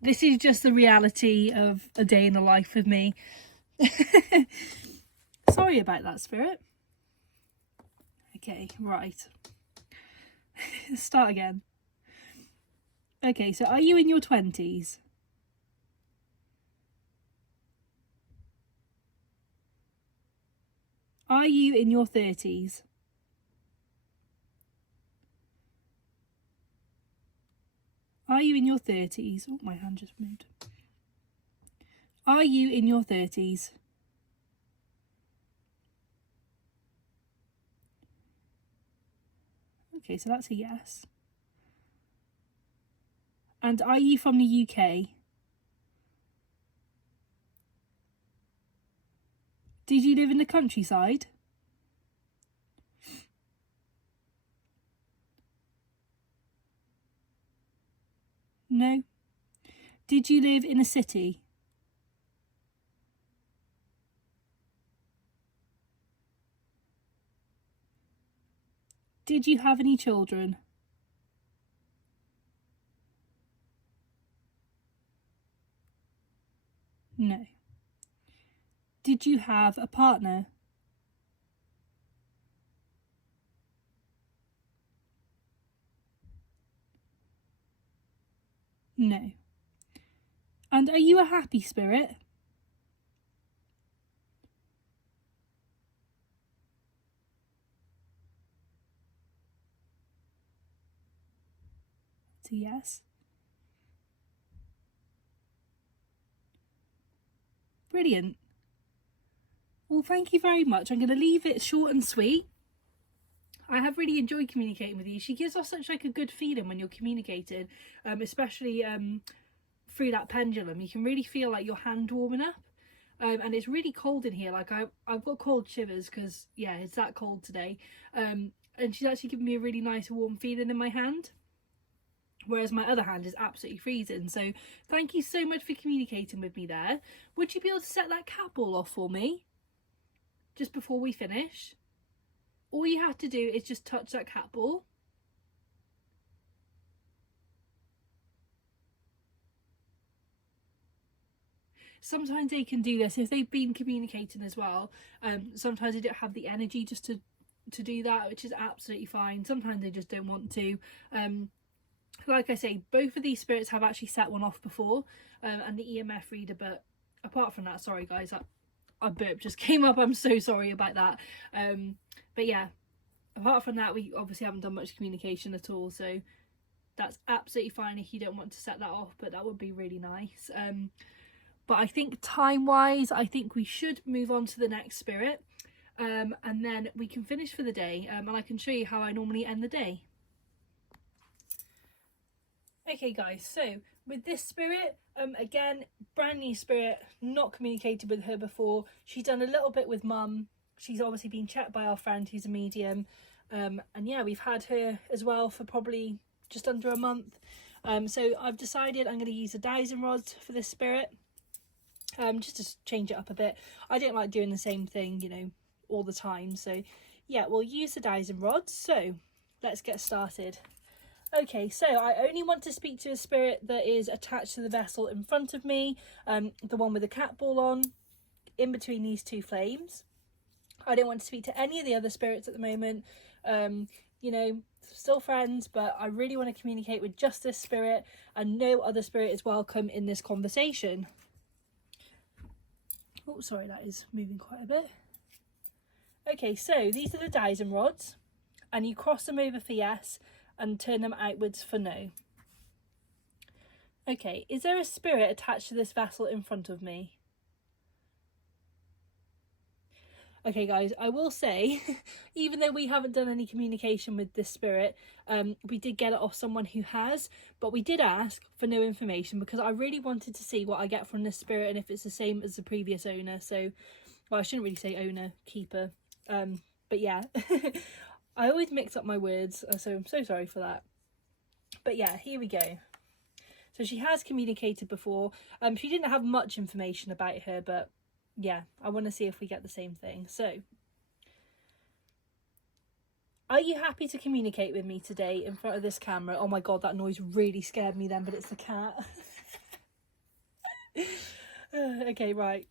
This is just the reality of a day in the life with me. Sorry about that, spirit. Okay, right. Start again. Okay, so are you in your 20s? Are you in your 30s? Are you in your 30s? Oh, my hand just moved. Are you in your 30s? Okay, so that's a yes. And are you from the UK? Did you live in the countryside? No. Did you live in a city? Did you have any children? No. Did you have a partner? No. And are you a happy spirit? That's a yes. Brilliant. Well, thank you very much. I'm going to leave it short and sweet. I have really enjoyed communicating with you. She gives off such like a good feeling when you're communicating, especially through that pendulum. You can really feel like your hand warming up. And it's really cold in here. Like I've got cold shivers because yeah, it's that cold today. And she's actually giving me a really nice warm feeling in my hand, whereas my other hand is absolutely freezing. So thank you so much for communicating with me there. Would you be able to set that cat ball off for me just before we finish? All you have to do is just touch that cat ball. Sometimes they can do this if they've been communicating as well. Sometimes they don't have the energy just to do that, which is absolutely fine. Sometimes they just don't want to. Like I say, both of these spirits have actually set one off before, and the EMF reader, but apart from that, sorry guys, a burp just came up. I'm so sorry about that. But yeah, apart from that, we obviously haven't done much communication at all, so that's absolutely fine if you don't want to set that off, but that would be really nice. But I think time wise, I think we should move on to the next spirit, and then we can finish for the day, and I can show you how I normally end the day. Okay guys, so with this spirit, again, brand new spirit, not communicated with her before. She's done a little bit with mum. She's obviously been checked by our friend who's a medium, and yeah, we've had her as well for probably just under a month. So I've decided I'm going to use a dowsing rod for this spirit, just to change it up a bit. I don't like doing the same thing, you know, all the time. So yeah, we'll use the dowsing rod. So let's get started. Okay, so I only want to speak to a spirit that is attached to the vessel in front of me, the one with the cat ball on, in between these two flames. I don't want to speak to any of the other spirits at the moment. you know, still friends, but I really want to communicate with just this spirit, and no other spirit is welcome in this conversation. Oh, sorry, that is moving quite a bit. Okay, so these are the dowsing rods, and you cross them over for yes and turn them outwards for no. Okay, is there a spirit attached to this vessel in front of me? Okay guys, I will say, even though we haven't done any communication with this spirit, we did get it off someone who has, but we did ask for no information because I really wanted to see what I get from this spirit and if it's the same as the previous owner. So, well, I shouldn't really say owner, keeper, but yeah. I always mix up my words, so I'm so sorry for that. But yeah, here we go. So she has communicated before. She didn't have much information about her, but yeah, I want to see if we get the same thing. So, are you happy to communicate with me today in front of this camera? Oh my god, that noise really scared me then, but it's the cat. Okay, right.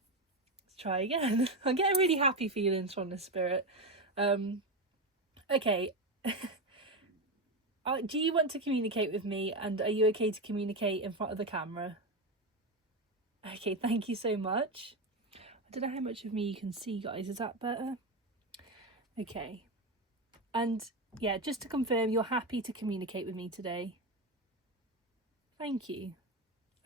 Let's try again. I'm getting really happy feelings from this spirit. Okay. Do you want to communicate with me, and are you okay to communicate in front of the camera? Okay, thank you so much. I don't know how much of me you can see, guys. Is that better? Okay. And yeah, just to confirm, you're happy to communicate with me today? Thank you.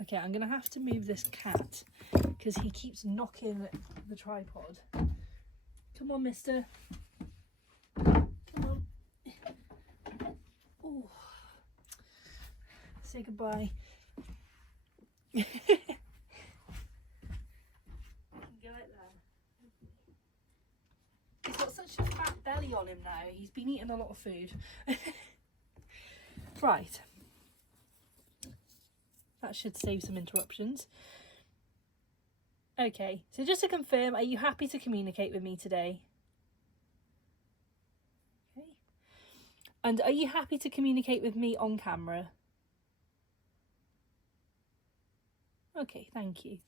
Okay, I'm going to have to move this cat because he keeps knocking the tripod. Come on, mister. Come on. Oh. Say goodbye. He's got such a fat belly on him now. He's been eating a lot of food. Right. That should save some interruptions. Okay, so just to confirm, are you happy to communicate with me today? Okay. And are you happy to communicate with me on camera? Okay, thank you.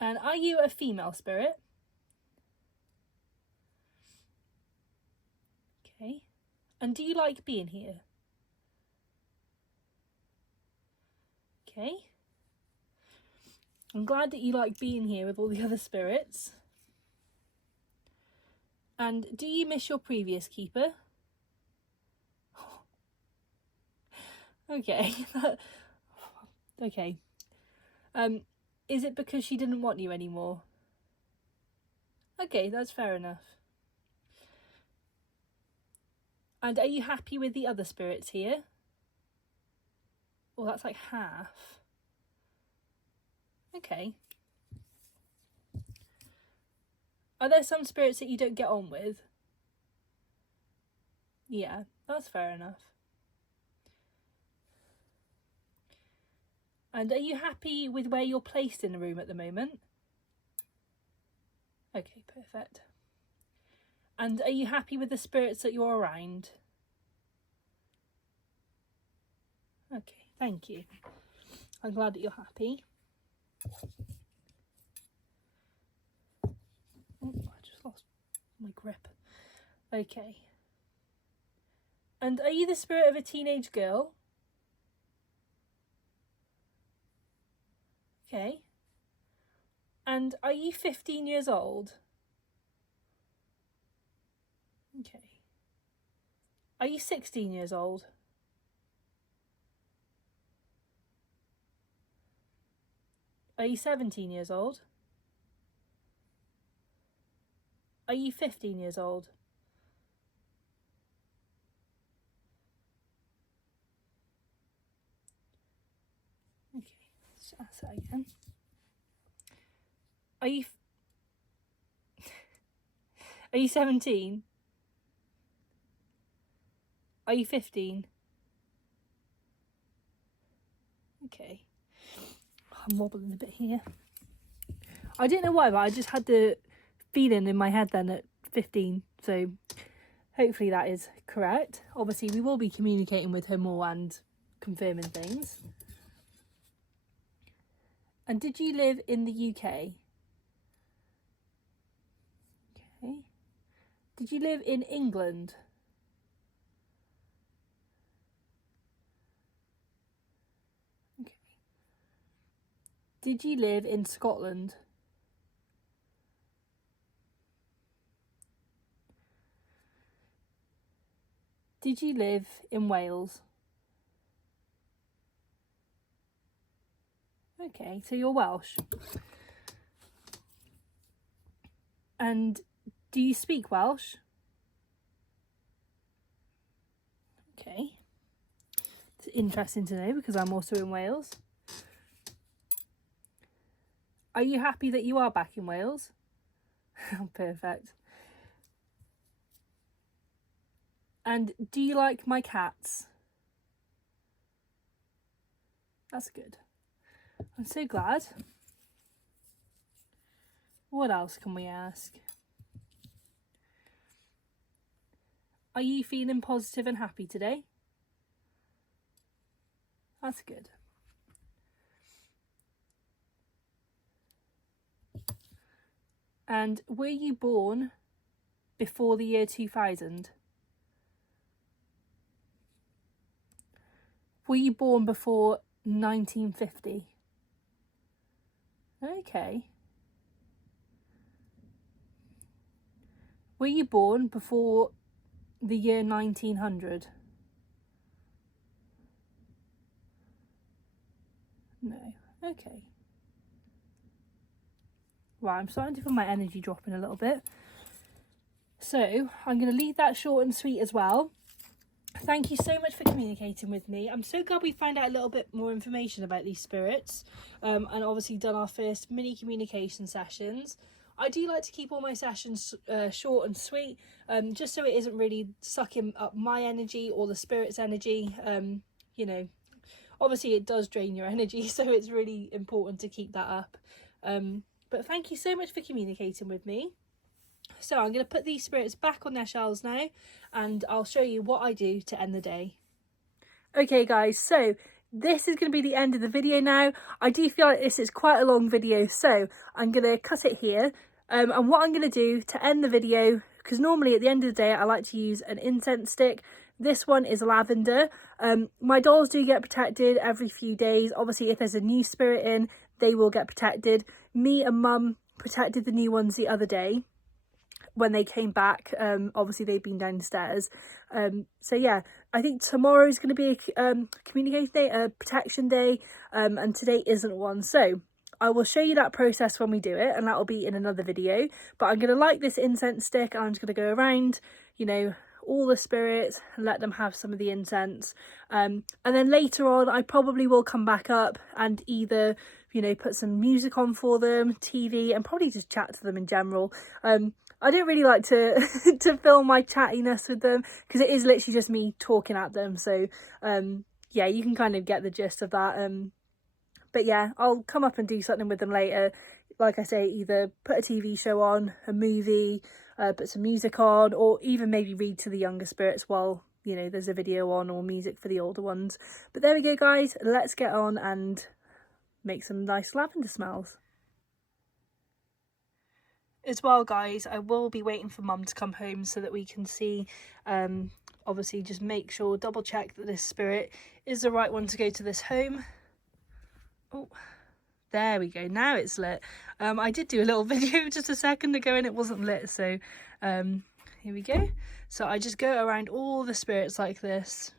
And are you a female spirit? Okay. And do you like being here? Okay. I'm glad that you like being here with all the other spirits. And do you miss your previous keeper? Okay. Okay. Is it because she didn't want you anymore? Okay, that's fair enough. And are you happy with the other spirits here? Oh, that's like half. Okay. Are there some spirits that you don't get on with? Yeah, that's fair enough. And are you happy with where you're placed in the room at the moment? Okay, perfect. And are you happy with the spirits that you're around? Okay, thank you. I'm glad that you're happy. Oh, I just lost my grip. Okay. And are you the spirit of a teenage girl? Okay. And are you 15 years old? Okay. Are you 16 years old? Are you 17 years old? Are you 15 years old? Okay, let's ask that again. Are you 17? Are you 15? Okay. I'm wobbling a bit here. I don't know why, but I just had the feeling in my head then at 15. So hopefully that is correct. Obviously, we will be communicating with her more and confirming things. And did you live in the UK? Okay. Did you live in England? Okay. Did you live in Scotland? Did you live in Wales? Okay, so you're Welsh. And do you speak Welsh? Okay. It's interesting to know because I'm also in Wales. Are you happy that you are back in Wales? Perfect. And do you like my cats? That's good. I'm so glad. What else can we ask? Are you feeling positive and happy today? That's good. And were you born before the year 2000? Were you born before 1950? Okay. Were you born before the year 1900? No. Okay. Right, I'm starting to feel my energy dropping a little bit. So I'm going to leave that short and sweet as well. Thank you so much for communicating with me. I'm so glad we found out a little bit more information about these spirits, and obviously done our first mini communication sessions. I do like to keep all my sessions short and sweet, just so it isn't really sucking up my energy or the spirit's energy. You know, obviously it does drain your energy, so it's really important to keep that up. But thank you so much for communicating with me. So I'm going to put these spirits back on their shelves now, and I'll show you what I do to end the day. Okay guys, so this is going to be the end of the video now. I do feel like this is quite a long video, so I'm going to cut it here. And what I'm going to do to end the video, because normally at the end of the day I like to use an incense stick. This one is lavender. My dolls do get protected every few days. Obviously if there's a new spirit in, they will get protected. Me and Mum protected the new ones the other day when they came back. Obviously they've been downstairs. So yeah, I think tomorrow is going to be a communication day, a protection day, and today isn't one. So I will show you that process when we do it, and that will be in another video. But I'm going to light this incense stick, and I'm just going to go around, you know, all the spirits and let them have some of the incense. And then later on I probably will come back up and either, you know, put some music on for them, TV, and probably just chat to them in general. I don't really like to to film my chattiness with them because it is literally just me talking at them. So yeah, you can kind of get the gist of that. But yeah, I'll come up and do something with them later. Like I say, either put a TV show on, a movie, put some music on, or even maybe read to the younger spirits while, you know, there's a video on, or music for the older ones. But there we go guys, let's get on and make some nice lavender smells. As well guys, I will be waiting for Mum to come home so that we can see, obviously just make sure, double check that this spirit is the right one to go to this home. Oh, there we go, now it's lit. I did do a little video just a second ago and it wasn't lit, so here we go. So I just go around all the spirits like this.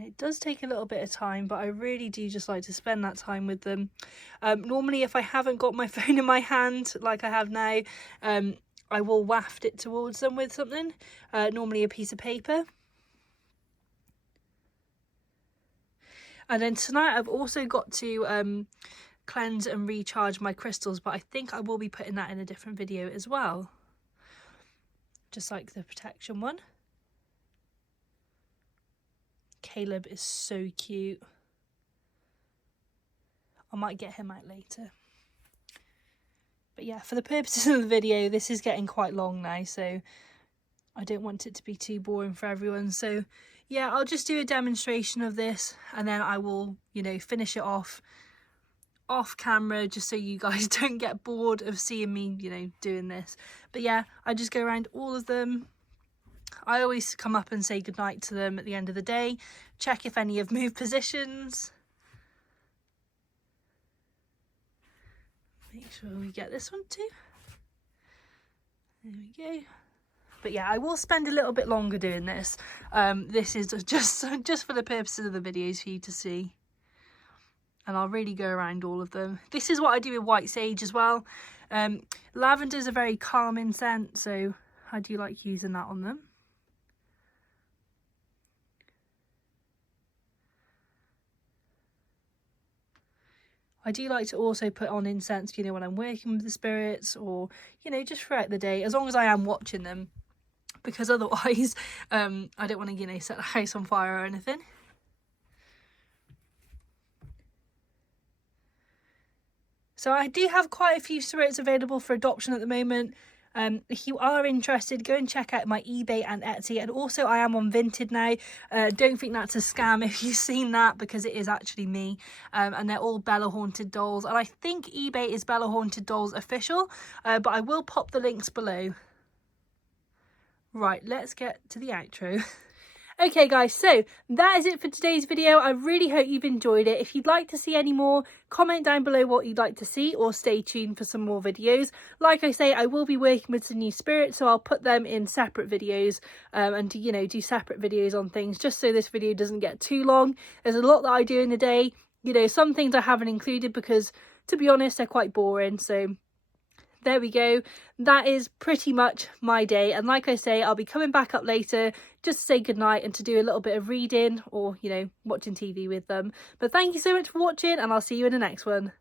It does take a little bit of time, but I really do just like to spend that time with them. Normally if I haven't got my phone in my hand like I have now, I will waft it towards them with something, normally a piece of paper. And then tonight I've also got to cleanse and recharge my crystals, but I think I will be putting that in a different video as well. Just like the protection one. Caleb is so cute. I might get him out later. But yeah, for the purposes of the video, this is getting quite long now, so I don't want it to be too boring for everyone. So yeah, I'll just do a demonstration of this, and then I will, you know, finish it off camera, just so you guys don't get bored of seeing me, you know, doing this. But yeah, I just go around all of them. I always come up and say goodnight to them at the end of the day, check if any have moved positions. Make sure we get this one too. There we go. But yeah, I will spend a little bit longer doing this. This is just for the purposes of the videos for you to see. And I'll really go around all of them. This is what I do with white sage as well. Lavender is a very calming scent, so I do like using that on them. I do like to also put on incense, you know, when I'm working with the spirits, or, you know, just throughout the day, as long as I am watching them, because otherwise I don't want to, you know, set the house on fire or anything. So I do have quite a few spirits available for adoption at the moment. If you are interested, go and check out my eBay and Etsy, and also I am on Vinted now. Don't think that's a scam if you've seen that, because it is actually me. And they're all Bella Haunted dolls, and I think eBay is BellaHauntedDollsOfficial, but I will pop the links below. Right, let's get to the outro. Okay guys, so that is it for today's video. I really hope you've enjoyed it. If you'd like to see any more, comment down below what you'd like to see, or stay tuned for some more videos. Like I say, I will be working with some new spirits, so I'll put them in separate videos, and you know, do separate videos on things, just so this video doesn't get too long. There's a lot that I do in a day. You know, some things I haven't included because, to be honest, they're quite boring. So there we go. That is pretty much my day, and like I say, I'll be coming back up later just to say goodnight and to do a little bit of reading, or, you know, watching TV with them. But thank you so much for watching, and I'll see you in the next one.